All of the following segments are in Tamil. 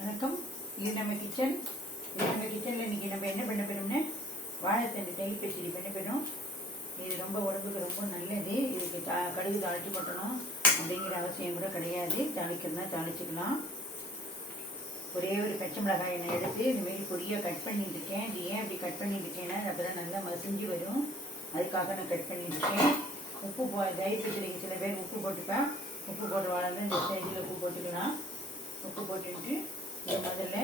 வணக்கம். இது நம்ம கிச்சன் இது நம்ம கிச்சனில் இன்றைக்கி நம்ம என்ன பண்ண போகிறோம்னா வாழைத்தண்டு தயிர் பச்சடி பண்ண போயிடும் இது ரொம்ப உடம்புக்கு ரொம்ப நல்லது. இதுக்கு தா கடுகு தாளிச்சு கொட்டணும் அப்படிங்கிற அவசியம் கூட கிடையாது. தாளிக்கிறதுனா தாளிச்சுக்கலாம். ஒரே ஒரு பச்சை மிளகாய் எண்ணெய் எடுத்து இதுமாரி பொடியாக கட் பண்ணிட்டு இருக்கேன். இது ஏன் அப்படி கட் பண்ணிட்டு இருக்கேன்னா அப்போ தான் நல்லா மசிஞ்சு வரும். அதுக்காக நான் கட் பண்ணிட்டு இருக்கேன். உப்பு போ தயிர் பச்சடிக்கு சில பேர் உப்பு போட்டுப்பேன். உப்பு போட்டு வாழ்ந்து இந்த ஸ்டேஜில் உப்பு போட்டுக்கலாம். உப்பு போட்டுட்டு முதல்ல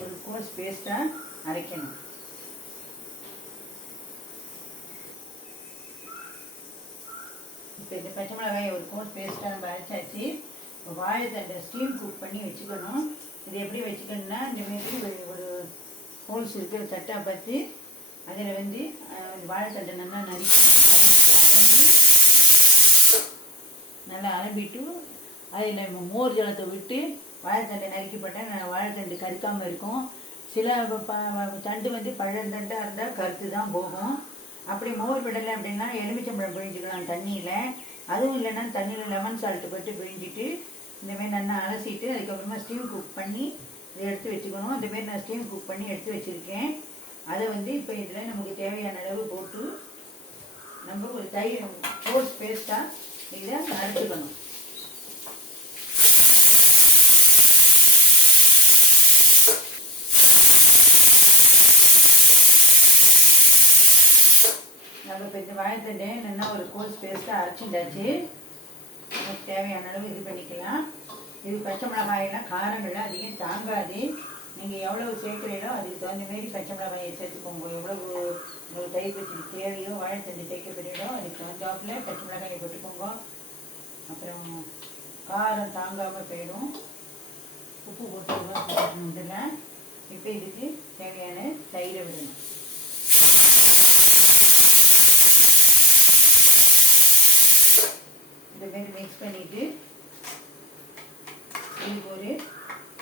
ஒரு கோஸ் பேஸ்ட்டாக அரைக்கணும். இப்போ இந்த பச்சை மிளகாய் ஒரு கோஸ் பேஸ்ட்டாக நம்ம அரைச்சாச்சு. இப்போ வாழைத்தண்டை ஸ்டீம் குக் பண்ணி வச்சுக்கணும். இது எப்படி வச்சுக்கணும்னா இந்த மாதிரி ஒரு ஒரு ஹோல்ஸ் இருக்கிற தட்டா பார்த்து அதில் வந்து வாழைத்தண்டை நல்லா நறுக்கி அரைச்சி அரைஞ்சி நல்லா அலம்பிட்டு அது நம்ம மோர் ஜலத்தை விட்டு வாழைத்தண்டை நறுக்கி போட்டால் வாழைத்தண்டு கருக்காமல் இருக்கும். சில ப- தண்டு வந்து பழந்தண்டாக இருந்தால் கருத்து தான் போகும். அப்படி மோர் விடலை அப்படின்னா எலுமிச்சம்பழம் பிழிஞ்சிக்கலாம் தண்ணியில். அதுவும் இல்லைன்னா தண்ணியில் லெமன் சால்ட்டு போட்டு பிழிஞ்சிட்டு இந்தமாரி நல்லா அலசிட்டு அதுக்கப்புறமா ஸ்டீம் குக் பண்ணி இதை எடுத்து வச்சுக்கணும். இந்தமாரி நான் ஸ்டீம் குக் பண்ணி எடுத்து வச்சுருக்கேன். அதை வந்து இப்போ இதில் நமக்கு தேவையான அளவு போட்டு நம்ம ஒரு தயிர் ஃபோர்ஸ் பேஸ்ட்டாக இதை அரைச்சிக்கணும் நம்ம இப்போ இந்த வாழைத்தண்டை நல்லா ஒரு கோஸ் பேஸ்ட்டாக அரைச்சிட்டாச்சு. நமக்கு தேவையான அளவு இது பண்ணிக்கலாம். இது பச்சை மிளகாயெல்லாம் காரங்கள்லாம் அதிகம் தாங்காது. நீங்கள் எவ்வளவு சேர்க்குறீங்களோ அதுக்கு தகுந்த மாரி பச்சை மிளகாயை சேர்த்துக்கோங்க எவ்வளவு உங்களுக்கு தயிர் பச்சடி தேவையோ வாழைத்தண்டு சேர்க்கப்படுறீங்களோ அதுக்கு தகுந்தாப்பில் பச்சை மிளகாயை போட்டுக்கோங்க. அப்புறம் காரம் தாங்காமல் போயிடும். உப்பு போட்டு இதில் இப்போ இதுக்கு தேவையான தயிரை விடணும். மாதிரி மிக்ஸ் பண்ணிட்டு இதுக்கு ஒரு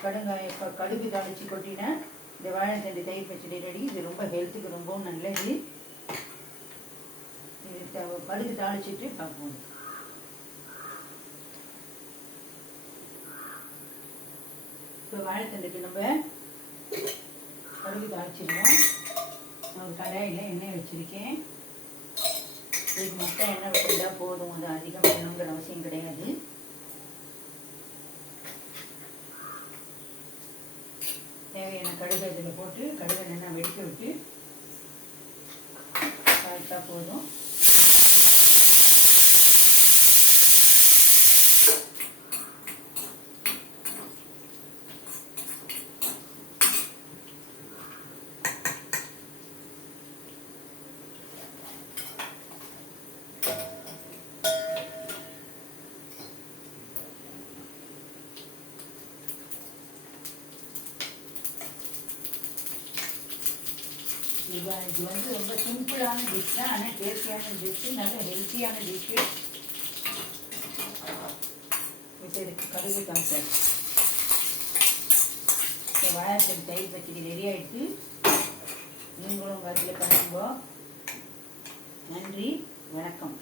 கடுங்காய இப்போ கடுகு தாளிச்சு கொட்டினா இந்த வாழைத்தண்டு தயிர் பச்சடி ரெடி இது ரொம்ப ஹெல்த்துக்கு ரொம்பவும் நல்லது. இது கடுகு தாளிச்சிட்டு பார்ப்போம். இப்போ வாழைத்தண்டுக்கு நம்ம கடுகு தாளிச்சிருக்கோம் நான் கடாயில் எண்ணெய் வச்சுருக்கேன். இதுக்கு மட்டும் எண்ணெய் விட்டுட்டா போதும்? அது அதிகம் வேணுங்கிற அவசியம் கிடையாது. தேவையான கடுகு இதில் போட்டு கடுகு நல்லா வெடிக்க விட்டு சாப்பிட்டா போதும். இது இது வந்து ரொம்ப சிம்பிளான டிஷ் தான் ஆனால் டேஸ்டியான டிஷ்ஷு நல்ல ஹெல்த்தியான டிஷ்ஷு இப்போ கடுகு காமிச்சாச்சு இந்த வாழைத்தன் தயிர் பச்சடி ரெடி ஆகிட்டு நீங்களும் உங்கள் அதில் பண்ணுங்க நன்றி வணக்கம்.